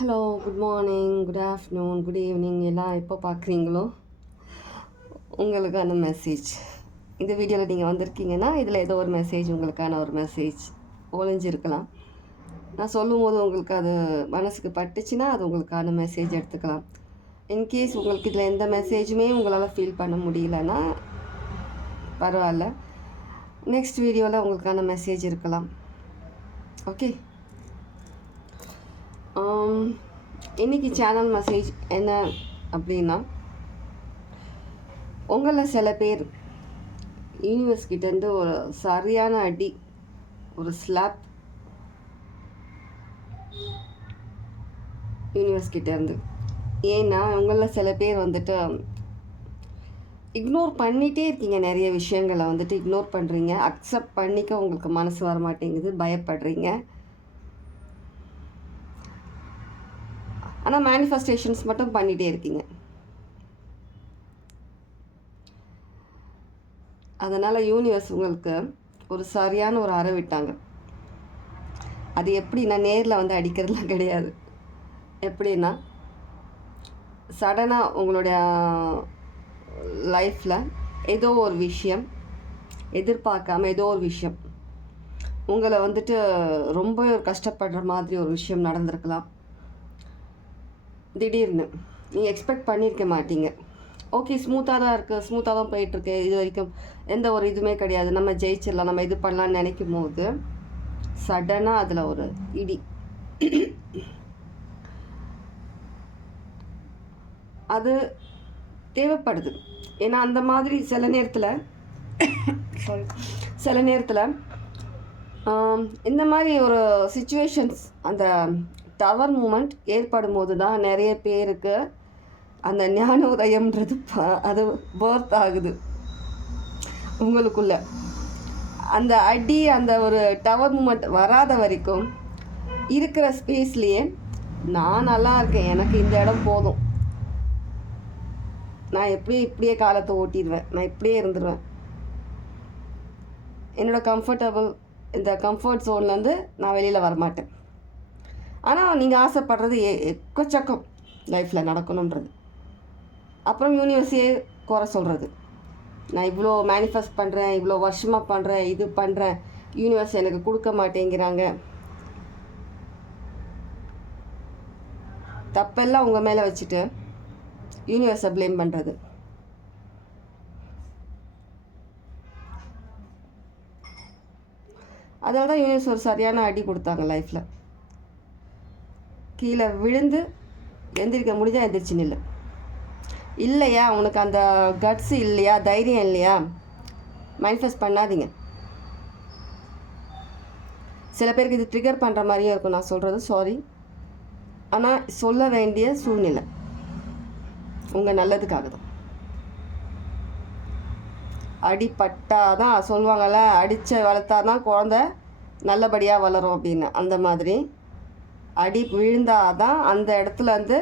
Hello, good morning, good afternoon, good evening எல்லாம் எப்போ பார்க்குறீங்களோ உங்களுக்கான மெசேஜ். இந்த வீடியோவில் நீங்கள் வந்திருக்கீங்கன்னா இதில் ஏதோ ஒரு மெசேஜ் உங்களுக்கான ஒரு மெசேஜ் ஒளிஞ்சிருக்கலாம். நான் சொல்லும் போது உங்களுக்கு அது மனசுக்கு பட்டுச்சுன்னா அது உங்களுக்கான மெசேஜ் எடுத்துக்கலாம். இன்கேஸ் உங்களுக்கு இதில் எந்த மெசேஜுமே உங்களால் ஃபீல் பண்ண முடியலன்னா பரவாயில்ல, நெக்ஸ்ட் வீடியோவில் உங்களுக்கான மெசேஜ் இருக்கலாம். ஓகே, இன்றைக்கி சேனல் மெசேஜ் என்ன அப்படின்னா, உங்களில் சில பேர் யூனிவர்ஸ்கிட்டேருந்து ஒரு சரியான அடி, ஒரு ஸ்லாப் யூனிவர்ஸ்கிட்டேருந்து. ஏன்னா உங்களில் சில பேர் வந்துட்டு இக்னோர் பண்ணிகிட்டே இருக்கீங்க. நிறைய விஷயங்களை வந்துட்டு இக்னோர் பண்ணுறீங்க. அக்செப்ட் பண்ணிக்க உங்களுக்கு மனசு வர மாட்டேங்குது, பயப்படுறீங்க. ஆனால் மேனிஃபெஸ்டேஷன்ஸ் மட்டும் பண்ணிகிட்டே இருக்கீங்க. அதனால் யூனிவர்ஸ் உங்களுக்கு ஒரு சரியான ஒரு அறை விட்டாங்க. அது எப்படின்னா, நேரில் வந்து அடிக்கிறதுலாம் கிடையாது. எப்படின்னா, சடனாக உங்களுடைய லைஃப்பில் ஏதோ ஒரு விஷயம், எதிர்பார்க்காம ஏதோ ஒரு விஷயம் உங்களை வந்துட்டு ரொம்ப கஷ்டப்படுற மாதிரி ஒரு விஷயம் நடந்திருக்கலாம். திடீர்னு நீங்கள் எக்ஸ்பெக்ட் பண்ணியிருக்க மாட்டீங்க. ஓகே, ஸ்மூத்தாக தான் இருக்குது, ஸ்மூத்தாக தான் போயிட்டுருக்கு, இது வரைக்கும் எந்த ஒரு இதுவுமே கிடையாது, நம்ம ஜெயிச்சிடலாம், நம்ம இது பண்ணலான்னு நினைக்கும் போது சடனாக அதில் ஒரு இடி. அது தேவைப்படுது. ஏன்னா அந்த மாதிரி சில நேரத்தில் இந்த மாதிரி ஒரு சிச்சுவேஷன்ஸ், அந்த டவர் மூமெண்ட் ஏற்படும் போது தான் நிறைய பேருக்கு அந்த ஞான உதயம்ன்றது அது பர்த் ஆகுது உங்களுக்குள்ள. அந்த அடி, அந்த ஒரு டவர் மூமெண்ட் வராத வரைக்கும் இருக்கிற ஸ்பேஸ்லேயே நான் நல்லா இருக்கேன், எனக்கு இந்த இடம் போதும், நான் இப்படியே காலத்தை ஓட்டிடுவேன், நான் இப்படியே இருந்துடுவேன், என்னோடய இந்த கம்ஃபர்ட் ஜோன்லேருந்து நான் வெளியில் வரமாட்டேன். ஆனால் நீங்கள் ஆசைப்படுறது எக்கச்சக்கம் லைஃப்பில் நடக்கணுன்றது. அப்புறம் யூனிவர்ஸையே குறை சொல்கிறது. நான் இவ்வளோ மேனிஃபெஸ்ட் பண்ணுறேன், இவ்வளோ வருஷமாக பண்ணுறேன், இது பண்ணுறேன், யூனிவர்ஸ் எனக்கு கொடுக்க மாட்டேங்கிறாங்க. தப்பெல்லாம் உங்கள் மேலே வச்சுட்டு யூனிவர்ஸை ப்ளேம் பண்ணுறது. அதனால தான் யூனிவர்ஸ் ஒரு சரியான அடி கொடுத்தாங்க லைஃப்பில். கீழே விழுந்து எந்திரிக்க முடிஞ்சால் எந்திரிச்சு நில்லு. இல்லையா, உனக்கு அந்த கட்ஸ் இல்லையா, தைரியம் இல்லையா, மேனிஃபெஸ்ட் பண்ணாதீங்க. சில பேருக்கு இது ட்ரிகர் பண்ணுற மாதிரியும் இருக்கும் நான் சொல்கிறது, சாரி. ஆனால் சொல்ல வேண்டிய சூழ்நிலை உங்கள் நல்லதுக்காக தான். அடிப்பட்டாதான் சொல்லுவாங்கள்ல, அடித்த வளர்த்தாதான் குழந்த நல்லபடியாக வளரும் அப்படின்னு. அந்த மாதிரி அடி விழுந்தாதான் அந்த இடத்துல வந்து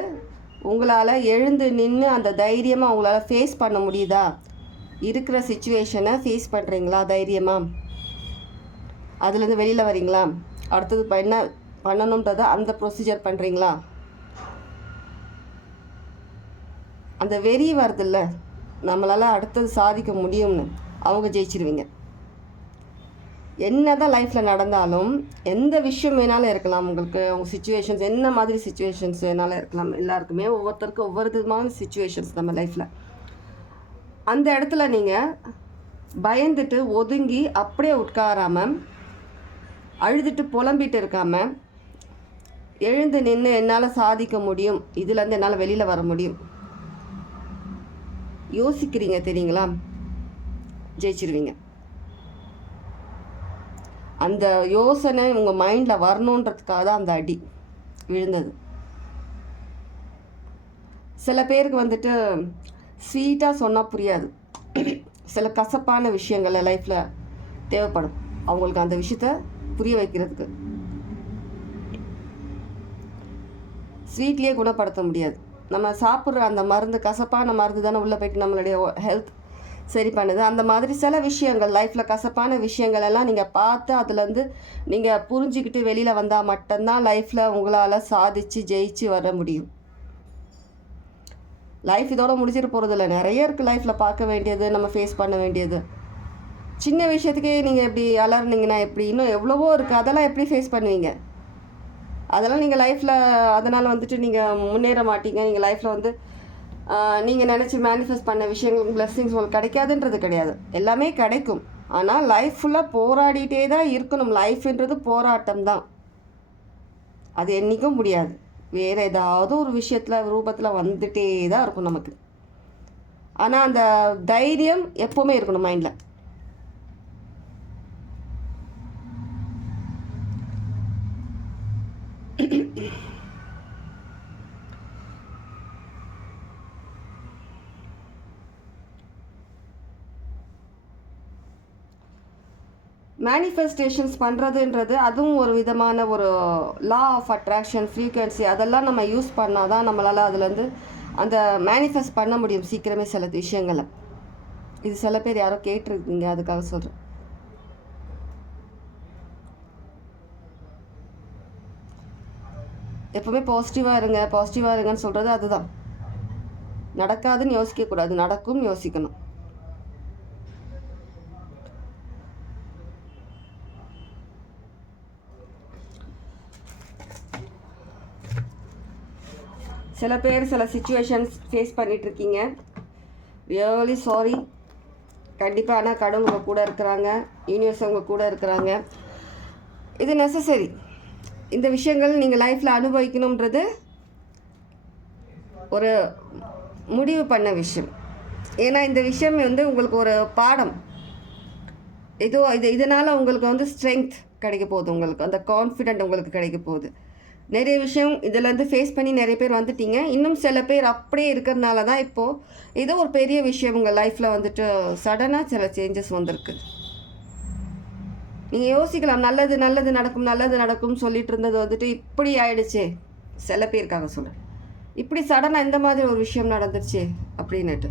உங்களால் எழுந்து நின்று அந்த தைரியமாக உங்களால் ஃபேஸ் பண்ண முடியுதா, இருக்கிற சிச்சுவேஷனை ஃபேஸ் பண்ணுறீங்களா தைரியமாக, அதுலேருந்து வெளியில் வரீங்களா, அடுத்தது என்ன பண்ணணுன்றதை அந்த ப்ரொசீஜர் பண்ணுறீங்களா. அந்த வெறி வருதில்ல, நம்மளால் அடுத்தது சாதிக்க முடியும்னு, அவங்க ஜெயிச்சிருவீங்க. என்ன தான் லைஃப்பில் நடந்தாலும், எந்த விஷயம் வேணாலும் இருக்கலாம், உங்களுக்கு உங்கள் சிச்சுவேஷன்ஸ் என்ன மாதிரி சிச்சுவேஷன்ஸ் வேணாலும் இருக்கலாம். எல்லாருக்குமே ஒவ்வொருத்தருக்கும் ஒவ்வொரு விதமான சிச்சுவேஷன்ஸ் நம்ம லைஃப்பில். அந்த இடத்துல நீங்கள் பயந்துட்டு ஒதுங்கி அப்படியே உட்காராமல், அழுதுட்டு புலம்பிட்டு இருக்காமல், எழுந்து நின்று என்னால் சாதிக்க முடியும், இதுலேருந்து என்னால் வெளியில் வர முடியும் யோசிக்கிறீங்க தெரியுங்களா, ஜெயிச்சிருவீங்க. அந்த யோசனை உங்கள் மைண்டில் வரணுன்றதுக்காக தான் அந்த அடி விழுந்தது. சில பேருக்கு வந்துட்டு ஸ்வீட்டாக சொன்னால் புரியாது, சில கசப்பான விஷயங்கள் லைஃப்பில் தேவைப்படும் அவங்களுக்கு அந்த விஷயத்த புரிய வைக்கிறதுக்கு. ஸ்வீட்லேயே குணப்படுத்த முடியாது. நம்ம சாப்பிட்ற அந்த மருந்து, கசப்பான மருந்து தானே உள்ளே போய்ட்டு நம்மளுடைய ஹெல்த் சரி பண்ணுது. அந்த மாதிரி சில விஷயங்கள் லைஃப்பில் கசப்பான விஷயங்கள் எல்லாம் நீங்கள் பார்த்து அதுலேருந்து நீங்கள் புரிஞ்சுக்கிட்டு வெளியில் வந்தால் மட்டும்தான் லைஃப்பில் உங்களால் சாதித்து ஜெயிச்சு வர முடியும். லைஃப் இதோட முடிச்சிட்டு போகிறதில்ல, நிறைய இருக்குது லைஃப்பில் பார்க்க வேண்டியது, நம்ம ஃபேஸ் பண்ண வேண்டியது. சின்ன விஷயத்துக்கே நீங்கள் எப்படி அலர்னிங்கன்னா எப்படி, இன்னும் எவ்வளவோ இருக்குது, அதெல்லாம் எப்படி ஃபேஸ் பண்ணுவீங்க? அதெல்லாம் நீங்கள் லைஃப்பில் அதனால் வந்துட்டு நீங்கள் முன்னேற மாட்டீங்க. நீங்கள் லைஃப்பில் வந்து நீங்கள் நினச்சி மேனிஃபெஸ்ட் பண்ண விஷயங்கள் பிளெஸ்ஸிங்ஸ் உங்களுக்கு கிடைக்காதுன்றது கிடையாது, எல்லாமே கிடைக்கும். ஆனால் லைஃப் ஃபுல்லாக போராடிட்டே தான் இருக்கணும். லைஃப்ன்றது போராட்டம் தான், அது என்றைக்கும் முடியாது. வேறு ஏதாவது ஒரு விஷயத்தில் ரூபத்தில் வந்துகிட்டே தான் இருக்கும் நமக்கு. ஆனால் அந்த தைரியம் எப்போவுமே இருக்கணும் மைண்டில். மேனிஃபெஸ்டேஷன்ஸ் பண்ணுறதுன்றது அதுவும் ஒரு விதமான ஒரு லா ஆஃப் அட்ராக்ஷன், ஃப்ரீக்வன்சி, அதெல்லாம் நம்ம யூஸ் பண்ணால் தான் நம்மளால் அதுலேருந்து அந்த மேனிஃபெஸ்ட் பண்ண முடியும் சீக்கிரமே சில விஷயங்களை. இது சில பேர் யாரோ கேட்டிருக்கீங்க, அதுக்காக சொல்கிறேன். எப்போவுமே பாசிட்டிவாக இருங்கன்னு சொல்கிறது அதுதான். நடக்காதுன்னு யோசிக்கக்கூடாது, நடக்கும் யோசிக்கணும். சில பேர் சில சுச்சுவேஷன்ஸ் ஃபேஸ் பண்ணிகிட்ருக்கீங்க, ரியலி சாரி. கண்டிப்பாக ஆனால் கடவுள் உங்கள் கூட இருக்கிறாங்க, யூனிவர்ஸ் உங்கள் கூட இருக்கிறாங்க. இது நெசசரி. இந்த விஷயங்கள் நீங்கள் லைஃப்பில் அனுபவிக்கணுன்றது ஒரு முடிவு பண்ண விஷயம். ஏன்னா இந்த விஷயம் வந்து உங்களுக்கு ஒரு பாடம். இதனால் உங்களுக்கு வந்து ஸ்ட்ரென்த் கிடைக்க போகுது, உங்களுக்கு அந்த கான்ஃபிடென்ட் உங்களுக்கு கிடைக்க போகுது. நிறைய விஷயம் இதிலேருந்து ஃபேஸ் பண்ணி நிறைய பேர் வந்துட்டீங்க. இன்னும் சில பேர் அப்படியே இருக்கிறதுனால தான் இப்போது ஏதோ ஒரு பெரிய விஷயம் உங்கள் லைஃப்பில் வந்துட்டு சடனாக சில சேஞ்சஸ் வந்திருக்கு. நீங்கள் யோசிக்கலாம், நல்லது நடக்கும் சொல்லிட்டு இருந்தது வந்துட்டு இப்படி ஆயிடுச்சு. சில பேருக்காக சொல்கிறேன், இப்படி சடனாக இந்த மாதிரி ஒரு விஷயம் நடந்துருச்சு அப்படின்னுட்டு.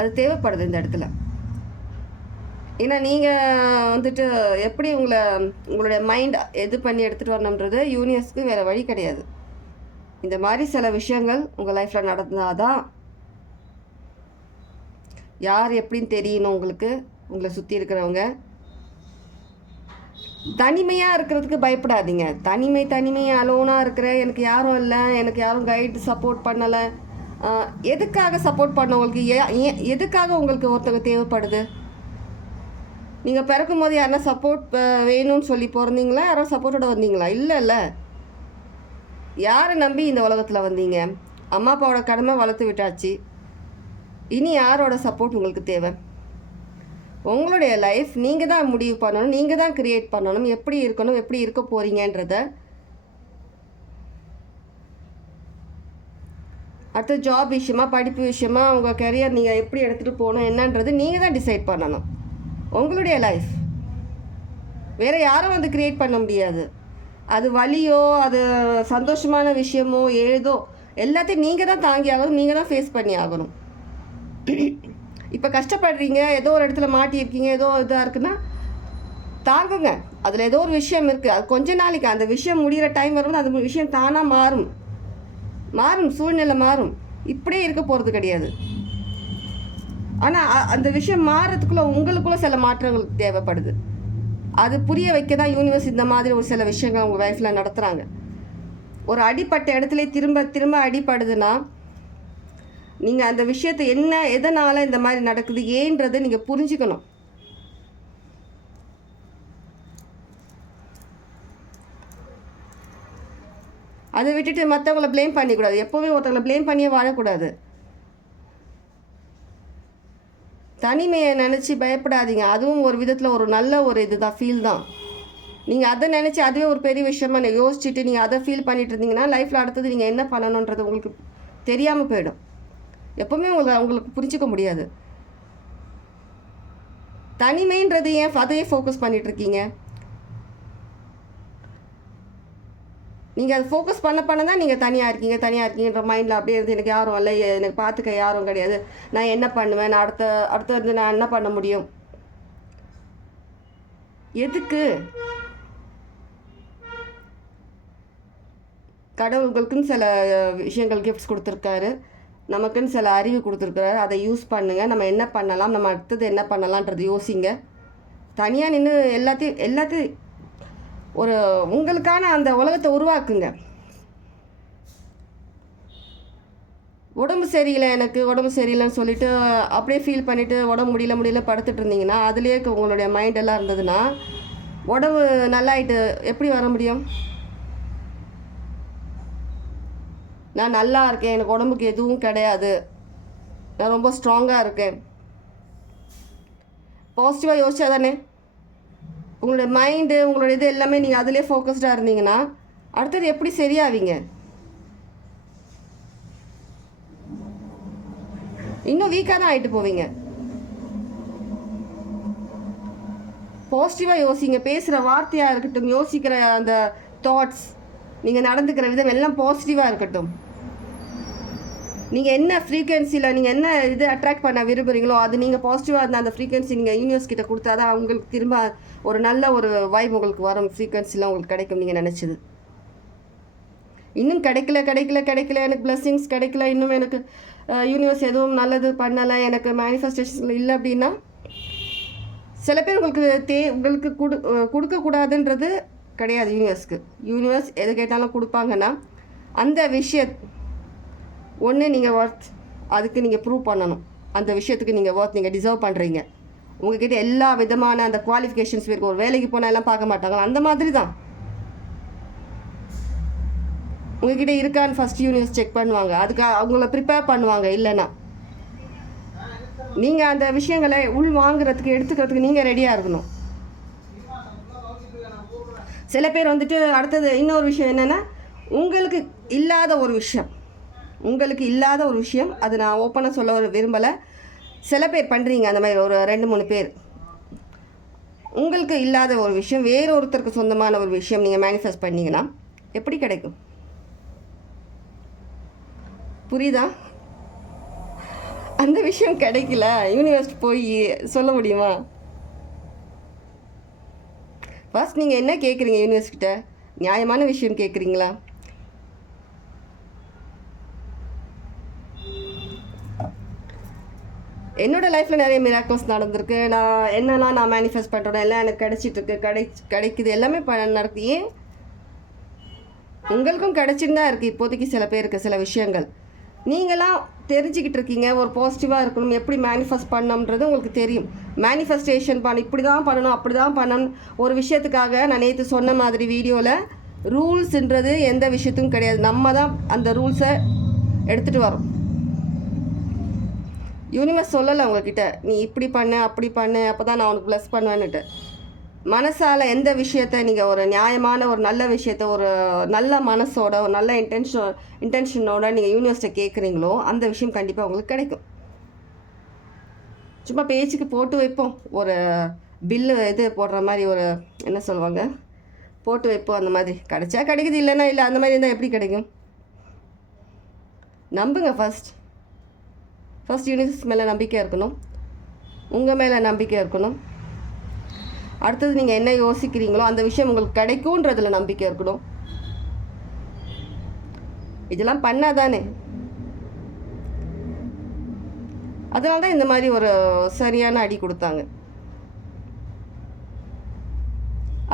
அது தேவைப்படுது இந்த இடத்துல. ஏன்னா நீங்கள் வந்துட்டு எப்படி உங்களுடைய மைண்ட் எது பண்ணி எடுத்துகிட்டு வரணுன்றது யூனிவர்ஸ்க்கு வேறு வழி கிடையாது. இந்த மாதிரி சில விஷயங்கள் உங்கள் லைஃப்பில் நடந்தாதான் யார் எப்படின்னு தெரியணும் உங்களுக்கு. உங்களை சுற்றி இருக்கிறவங்க தனிமையாக இருக்கிறதுக்கு பயப்படாதீங்க. தனிமை அலோனாக இருக்கிறேன், எனக்கு யாரும் இல்லை, எனக்கு யாரும் கைடு சப்போர்ட் பண்ணலை. எதுக்காக சப்போர்ட் பண்ண உங்களுக்கு? எதுக்காக உங்களுக்கு ஒருத்தவங்க தேவைப்படுது? நீங்கள் பிறக்கும் போது யாருன்னா சப்போர்ட் வேணும்னு சொல்லி பிறந்தீங்களா? யாரோ சப்போர்ட்டோட வந்தீங்களா? இல்லைல்ல. யாரை நம்பி இந்த உலகத்தில் வந்தீங்க? அம்மா அப்பாவோட கடமை வளர்த்து விட்டாச்சு. இனி யாரோட சப்போர்ட் உங்களுக்கு தேவை? உங்களுடைய லைஃப் நீங்கள் தான் முடிவு பண்ணணும், நீங்கள் தான் க்ரியேட் பண்ணணும். எப்படி இருக்கணும், எப்படி இருக்க போகிறீங்கன்றத. அடுத்த ஜாப் விஷயமா, படிப்பு விஷயமா, உங்கள் கெரியர் நீங்கள் எப்படி எடுத்துகிட்டு போகணும் என்னன்றது நீங்கள் தான் டிசைட் பண்ணணும். உங்களுடைய லைஃப் வேறு யாரும் வந்து க்ரியேட் பண்ண முடியாது. அது வலியோ அது சந்தோஷமான விஷயமோ ஏதோ எல்லாத்தையும் நீங்கள் தான் தாங்கி ஆகணும், நீங்கள் தான் ஃபேஸ் பண்ணி ஆகணும். இப்போ கஷ்டப்படுறீங்க, ஏதோ ஒரு இடத்துல மாட்டியிருக்கீங்க, ஏதோ இதாக இருக்குன்னா தாங்குங்க. அதில் ஏதோ ஒரு விஷயம் இருக்குது, அது கொஞ்ச நாளைக்கு அந்த விஷயம் முடிகிற டைம் வரும்போது அந்த விஷயம் தானாக மாறும், சூழ்நிலை மாறும். இப்படியே இருக்க போகிறது கிடையாது. ஆனால் அந்த விஷயம் மாறுறதுக்குள்ளே உங்களுக்குள்ளே சில மாற்றங்கள் தேவைப்படுது. அது புரிய வைக்க தான் யூனிவர்ஸ் இந்த மாதிரி ஒரு சில விஷயங்கள் உங்கள் லைஃப்பில் நடத்துகிறாங்க. ஒரு அடிப்பட்ட இடத்துல திரும்ப அடிப்படுதுன்னா நீங்கள் அந்த விஷயத்தை எதனால் இந்த மாதிரி நடக்குது ஏன்றதை நீங்கள் புரிஞ்சுக்கணும். அதை விட்டுட்டு மற்றவங்களை ப்ளேம் பண்ணிக்கூடாது. எப்போவுமே ஒருத்தவங்களை ப்ளேம் பண்ணியே வாழக்கூடாது. தனிமையை நினச்சி பயப்படாதீங்க. அதுவும் ஒரு விதத்தில் ஒரு நல்ல ஒரு இதுதான், ஃபீல் தான். நீங்கள் அதை நினச்சி அதுவே ஒரு பெரிய விஷயமா யோசிச்சுட்டு நீங்கள் அதை ஃபீல் பண்ணிட்டு இருந்தீங்கன்னா லைஃப்பில் அடுத்தது நீங்கள் என்ன பண்ணணுன்றது உங்களுக்கு தெரியாமல் போயிடும். எப்போவுமே உங்களுக்கு புரிஞ்சிக்க முடியாது. தனிமைன்றது அதையே ஃபோக்கஸ் பண்ணிகிட்ருக்கீங்க. நீங்கள் அதை ஃபோக்கஸ் பண்ண தான் நீங்கள் தனியாக இருக்கீங்கன்ற மைண்டில் அப்படியே இருந்து எனக்கு யாரும் இல்லை, எனக்கு பார்த்துக்க யாரும் கிடையாது, நான் என்ன பண்ணுவேன், நான் அடுத்தது நான் என்ன பண்ண முடியும், எதுக்கு? கடவுள்களுக்குன்னு சில விஷயங்கள் கிஃப்ட்ஸ் கொடுத்துருக்காரு, நமக்குன்னு சில அறிவு கொடுத்துருக்காரு. அதை யூஸ் பண்ணுங்கள். நம்ம என்ன பண்ணலாம், நம்ம அடுத்தது என்ன பண்ணலான்றது யோசிங்க. தனியாக நின்று எல்லாத்தையும் ஒரு உங்களுக்கான அந்த உலகத்தை உருவாக்குங்க. உடம்பு சரியில்லை, எனக்கு உடம்பு சரியில்லைன்னு சொல்லிவிட்டு அப்படியே ஃபீல் பண்ணிவிட்டு உடம்பு முடியல படுத்துட்டு இருந்தீங்கன்னா, அதுலேயே உங்களுடைய மைண்டெல்லாம் இருந்ததுன்னா உடம்பு நல்லாயிட்டு எப்படி வர முடியும்? நான் நல்லா இருக்கேன், எனக்கு உடம்புக்கு எதுவும் கிடையாது, நான் ரொம்ப ஸ்ட்ராங்காக இருக்கேன், பாசிட்டிவாக யோசிச்சா தானே உங்களுடைய மைண்டு உங்களோட இது எல்லாமே நீங்கள் அதிலே ஃபோக்கஸ்டாக இருந்தீங்கன்னா அடுத்தது எப்படி சரியாவீங்க? இன்னும் வீக்காக தான் ஆகிட்டு போவீங்க. பாசிட்டிவாக யோசிங்க. பேசுகிற வார்த்தையாக இருக்கட்டும், யோசிக்கிற அந்த தாட்ஸ், நீங்கள் நடந்துக்கிற விதம் எல்லாம் பாசிட்டிவாக இருக்கட்டும். நீங்கள் என்ன ஃப்ரீக்வன்சியில் நீங்கள் என்ன இது அட்ராக்ட் பண்ண விரும்புகிறீங்களோ அது நீங்கள் பாசிட்டிவாக இருந்தால் அந்த ஃப்ரீக்வன்சி நீங்கள் யூனிவர்ஸ் கிட்ட கொடுத்தா தான் உங்களுக்கு திரும்ப ஒரு நல்ல ஒரு வைப் உங்களுக்கு வரும், ஃப்ரீக்வன்சிலாம் உங்களுக்கு கிடைக்கும் நீங்கள் நினச்சது. இன்னும் கிடைக்கல எனக்கு பிளெஸ்ஸிங்ஸ் கிடைக்கல, இன்னும் எனக்கு யூனிவர்ஸ் எதுவும் நல்லது பண்ணலை, எனக்கு மேனிஃபெஸ்டேஷன் இல்லை அப்படின்னா சில பேர் உங்களுக்கு கொடுக்கக்கூடாதுன்றது கிடையாது யூனிவர்ஸ்க்கு. யூனிவர்ஸ் எது கேட்டாலும் கொடுப்பாங்கன்னா அந்த ஒன்று நீங்கள் ஒர்த், அதுக்கு நீங்கள் ப்ரூவ் பண்ணணும். அந்த விஷயத்துக்கு நீங்கள் ஒர்த், நீங்கள் டிசர்வ் பண்ணுறீங்க. உங்ககிட்ட எல்லா விதமான அந்த குவாலிஃபிகேஷன்ஸ் இருக்கும். ஒரு வேலைக்கு போனால் எல்லாம் பார்க்க மாட்டாங்க, அந்த மாதிரி தான் உங்ககிட்ட இருக்கான்னு ஃபஸ்ட் யூனிவர்ஸ் செக் பண்ணுவாங்க. அதுக்கு அவங்கள ப்ரிப்பேர் பண்ணுவாங்க. இல்லைன்னா நீங்கள் அந்த விஷயங்களை உள் வாங்குறதுக்கு எடுத்துக்கிறதுக்கு நீங்கள் ரெடியாக இருக்கணும். சில பேர் அடுத்தது இன்னொரு விஷயம் என்னென்னா, உங்களுக்கு இல்லாத ஒரு விஷயம் அது நான் ஓப்பனாக சொல்ல விரும்பலை. சில பேர் பண்ணுறீங்க அந்த மாதிரி, ஒரு 2-3 பேர். உங்களுக்கு இல்லாத ஒரு விஷயம் வேறு ஒருத்தருக்கு சொந்தமான ஒரு விஷயம் நீங்கள் மேனிஃபெஸ்ட் பண்ணிங்கன்னா எப்படி கிடைக்கும்? புரியுதா? அந்த விஷயம் கிடைக்கல, யூனிவர்ஸ் போய் சொல்ல முடியுமா? ஃபர்ஸ்ட் நீங்கள் என்ன கேட்குறீங்க யூனிவர்ஸ்கிட்ட? நியாயமான விஷயம் கேட்குறீங்களா? என்னோடய லைஃப்பில் நிறைய மிராக்கிள்ஸ் நடந்திருக்கு. நான் மேனிஃபெஸ்ட் பண்ணுறேன், எல்லாம் எனக்கு கிடைச்சிட்ருக்கு, கிடைக்குது, எல்லாமே நடக்குது. ஏன்? உங்களுக்கும் கிடைச்சிட்டு தான் இருக்குது இப்போதைக்கு. சில பேருக்கு சில விஷயங்கள் நீங்களாம் தெரிஞ்சுக்கிட்டு இருக்கீங்க. ஒரு பாசிட்டிவாக இருக்கணும், எப்படி மேனிஃபெஸ்ட் பண்ணணுன்றது உங்களுக்கு தெரியும். மேனிஃபெஸ்டேஷன் இப்படி தான் பண்ணணும், அப்படி தான் பண்ணணும். ஒரு விஷயத்துக்காக நான் நேற்று சொன்ன மாதிரி வீடியோவில் ரூல்ஸுன்றது எந்த விஷயத்துக்கும் கிடையாது. நம்ம தான் அந்த ரூல்ஸை எடுத்துகிட்டு வரோம். யூனிவர்ஸ் சொல்லலை உங்ககிட்ட நீ இப்படி பண்ணு அப்படி பண்ணு அப்போ தான் நான் உனக்கு ப்ளஸ் பண்ணுவேன்னுட்டு. மனசால் எந்த விஷயத்தை நீங்கள் ஒரு நியாயமான ஒரு நல்ல விஷயத்த ஒரு நல்ல மனசோட ஒரு நல்ல இன்டென்ஷனோட நீங்கள் யூனிவர்ஸ்ட்டை கேட்குறீங்களோ அந்த விஷயம் கண்டிப்பாக உங்களுக்கு கிடைக்கும். சும்மா பேச்சுக்கு போட்டு வைப்போம், ஒரு பில்லு இது போடுற மாதிரி, ஒரு என்ன சொல்லுவாங்க, போட்டு வைப்போம். அந்த மாதிரி கிடைச்சா கிடைக்குது, இல்லைன்னா இல்லை. அந்த மாதிரி இருந்தால் எப்படி கிடைக்கும்? நம்புங்க. ஃபர்ஸ்ட் யூனிவர்ஸ் மேலே நம்பிக்கை இருக்கணும், உங்கள் மேலே நம்பிக்கை இருக்கணும். அடுத்தது நீங்கள் என்ன யோசிக்கிறீங்களோ அந்த விஷயம் உங்களுக்கு கிடைக்கும்ன்றதில் நம்பிக்கை இருக்கணும். இதெல்லாம் பண்ணாதானே. அதனால தான் இந்த மாதிரி ஒரு சரியான அடி கொடுத்தாங்க.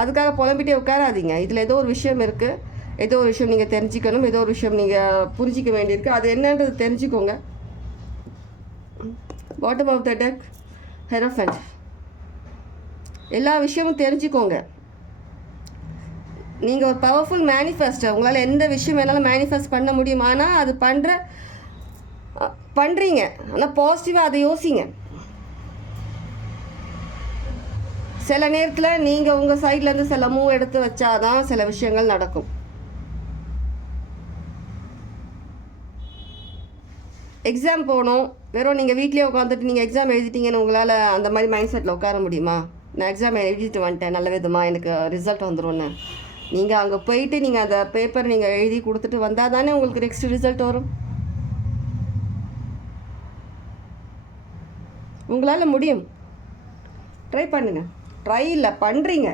அதுக்காக புலம்பிட்டே உட்காராதீங்க. இதில் ஏதோ ஒரு விஷயம் இருக்குது, ஏதோ ஒரு விஷயம் நீங்கள் தெரிஞ்சுக்கணும், ஏதோ ஒரு விஷயம் நீங்கள் புரிஞ்சிக்க வேண்டியிருக்கு. அது என்னன்றது தெரிஞ்சுக்கோங்க. பாட்டம் ஆஃப் த டெக், ஹெரோஃபென்ட், எல்லா விஷயமும் தெரிஞ்சுக்கோங்க. நீங்கள் ஒரு பவர்ஃபுல் மேனிஃபெஸ்டர், உங்களால் எந்த விஷயம் வேணாலும் மேனிஃபெஸ்ட் பண்ண முடியும். ஆனால் அது பண்ணுறீங்க, ஆனால் பாசிட்டிவாக அதை யோசிங்க. சில நேரத்தில் நீங்கள் உங்கள் சைட்லேருந்து சில மூவ் எடுத்து வச்சாதான் சில விஷயங்கள் நடக்கும். எக்ஸாம் போகணும், வெறும் நீங்கள் வீட்லேயே உட்காந்துட்டு நீங்கள் எக்ஸாம் எழுதிட்டீங்கன்னு உங்களால் அந்த மாதிரி மைண்ட் செட்டில் உட்கார முடியுமா? நான் எக்ஸாம் எழுதிட்டு வந்துட்டேன், நல்ல விதமாக எனக்கு ரிசல்ட் வந்துடும்னு. நீங்கள் அங்கே போயிட்டு நீங்கள் அந்த பேப்பர் நீங்கள் எழுதி கொடுத்துட்டு வந்தால் தானே உங்களுக்கு நெக்ஸ்ட் ரிசல்ட் வரும். உங்களால் முடியும். ட்ரை பண்ணுங்கள். ட்ரை இல்லை, பண்ணுறீங்க.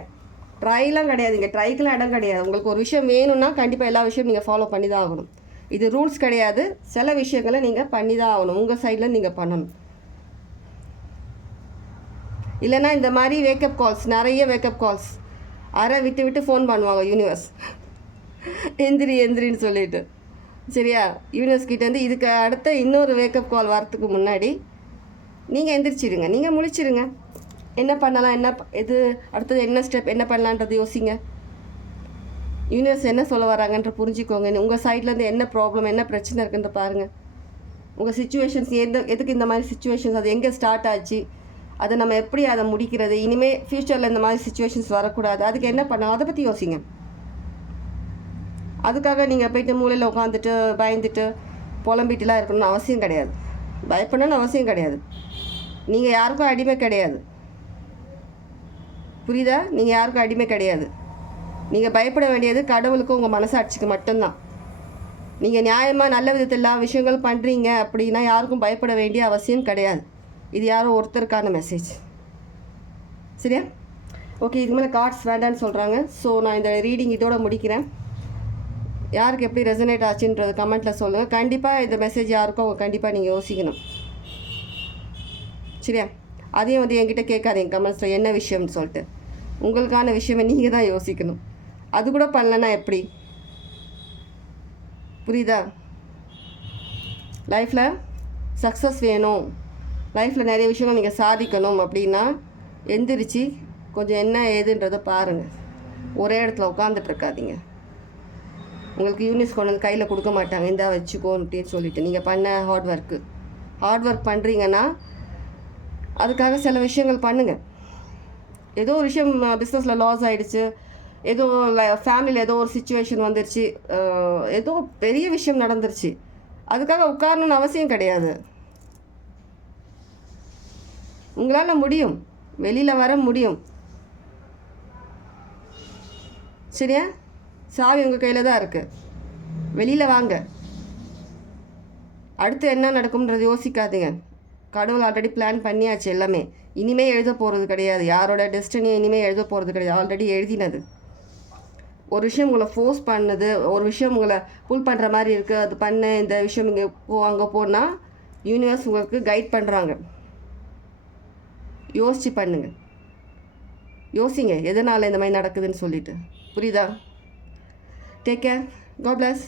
ட்ரைலாம் கிடையாதுங்க, ட்ரைக்கெலாம் இடம் கிடையாது. உங்களுக்கு ஒரு விஷயம் வேணும்னா கண்டிப்பாக எல்லா விஷயம் நீங்கள் ஃபாலோ பண்ணி தான் ஆகணும். இது ரூல்ஸ் கிடையாது. சில விஷயங்களை நீங்கள் பண்ணி தான் ஆகணும், உங்கள் சைடில் நீங்கள் பண்ணணும். இல்லைன்னா இந்த மாதிரி வேக்கப் கால்ஸ், நிறைய வேக்கப் கால்ஸ் அரை விட்டு விட்டு ஃபோன் பண்ணுவாங்க யூனிவர்ஸ், எந்திரின்னு சொல்லிட்டு. சரியா? யூனிவர்ஸ் கிட்டேருந்து இதுக்கு அடுத்த இன்னொரு வேக்கப் கால் வரத்துக்கு முன்னாடி நீங்கள் எந்திரிச்சிடுங்க, நீங்கள் முழிச்சிடுங்க. என்ன பண்ணலாம், இது அடுத்தது என்ன ஸ்டெப், என்ன பண்ணலான்றது யோசிங்க. யூனிவர்ஸ் என்ன சொல்ல வராங்கன்ற புரிஞ்சுக்கோங்க. உங்கள் சைட்லேருந்து என்ன ப்ராப்ளம், என்ன பிரச்சனை இருக்குன்ற பாருங்கள். உங்கள் சுச்சுவேஷன்ஸ் எதுக்கு இந்த மாதிரி சுச்சுவேஷன்ஸ், அது எங்கே ஸ்டார்ட் ஆச்சு, அதை நம்ம எப்படி அதை முடிக்கிறது, இனிமேல் ஃப்யூச்சரில் இந்த மாதிரி சுச்சுவேஷன்ஸ் வரக்கூடாது, அதுக்கு என்ன பண்ணலாம், அதை பற்றி யோசிங்க. அதுக்காக நீங்கள் போய்ட்டு மூலையில் உட்காந்துட்டு பயந்துட்டு புலம்பிட்டுலாம் இருக்கணும்னு அவசியம் கிடையாது. பயப்படணும்னு அவசியம் கிடையாது. நீங்கள் யாருக்கும் அடிமை கிடையாது. புரியுதா? நீங்கள் யாருக்கும் அடிமை கிடையாது. நீங்கள் பயப்பட வேண்டியது கடவுளுக்கும் உங்கள் மனசாட்சிக்கு மட்டும்தான். நீங்கள் நியாயமாக நல்ல விதத்தில் எல்லா விஷயங்கள் பண்ணுறீங்க அப்படின்னா யாருக்கும் பயப்பட வேண்டிய அவசியம் கிடையாது. இது யாரோ ஒருத்தருக்கான மெசேஜ். சரியா? ஓகே, இதுக்கு மேலே கார்ட்ஸ் வேண்டான்னு சொல்கிறாங்க. ஸோ நான் இந்த ரீடிங் இதோட முடிக்கிறேன். யாருக்கு எப்படி ரெசனேட் ஆச்சுன்றது கமெண்ட்டில் சொல்லுங்கள். கண்டிப்பாக இந்த மெசேஜ் யாருக்கும் அவங்க கண்டிப்பாக நீங்கள் யோசிக்கணும். சரியா? அதையும் என்கிட்ட கேட்காதீங்க கமெண்ட்ஸில் என்ன விஷயம்னு சொல்லிட்டு. உங்களுக்கான விஷயமே நீங்கள் தான் யோசிக்கணும். அது கூட பண்ணலன்னா எப்படி? புரியுதா? லைஃப்பில் சக்ஸஸ் வேணும், லைஃப்பில் நிறைய விஷயங்கள் நீங்கள் சாதிக்கணும் அப்படின்னா எந்திரிச்சு கொஞ்சம் என்ன ஏதுன்றதை பாருங்கள். ஒரே இடத்துல உட்காந்துட்ருக்காதீங்க. உங்களுக்கு யூனிஸ் கொண்டு வந்து கையில் கொடுக்க மாட்டாங்க, இந்தா வச்சுக்கோ அப்படின்னு சொல்லிட்டு. நீங்கள் பண்ண ஹார்ட் ஒர்க் பண்ணுறீங்கன்னா அதுக்காக சில விஷயங்கள் பண்ணுங்கள். ஏதோ ஒரு விஷயம் பிஸ்னஸில் லாஸ் ஆகிடுச்சு, ஏதோ ஃபேமிலியில் ஏதோ ஒரு சுச்சுவேஷன் வந்துருச்சு, ஏதோ பெரிய விஷயம் நடந்துருச்சு, அதுக்காக உட்காரணுன்னு அவசியம் கிடையாது. உங்களால் முடியும், வெளியில் வர முடியும். சரியா? சாவி உங்கள் கையில் தான் இருக்குது. வெளியில் வாங்க. அடுத்து என்ன நடக்கும்ன்றது யோசிக்காதீங்க. கடவுள் ஆல்ரெடி பிளான் பண்ணியாச்சு எல்லாமே. இனிமேல் எழுத போகிறது கிடையாது. யாரோட டெஸ்டினியை இனிமேல் எழுத போகிறது கிடையாது, ஆல்ரெடி எழுதினது. ஒரு விஷயம் உங்களை ஃபோர்ஸ் பண்ணுது, ஒரு விஷயம் உங்களை புல் பண்ணுற மாதிரி இருக்குது, அது பண்ண இந்த விஷயம் இங்கே அங்கே போனால் யூனிவர்ஸ் உங்களுக்கு கைட் பண்ணுறாங்க. யோசித்து பண்ணுங்கள். யோசிங்க எதனால் இந்த மாதிரி நடக்குதுன்னு சொல்லிட்டு. புரியுதா? Take care. God plus.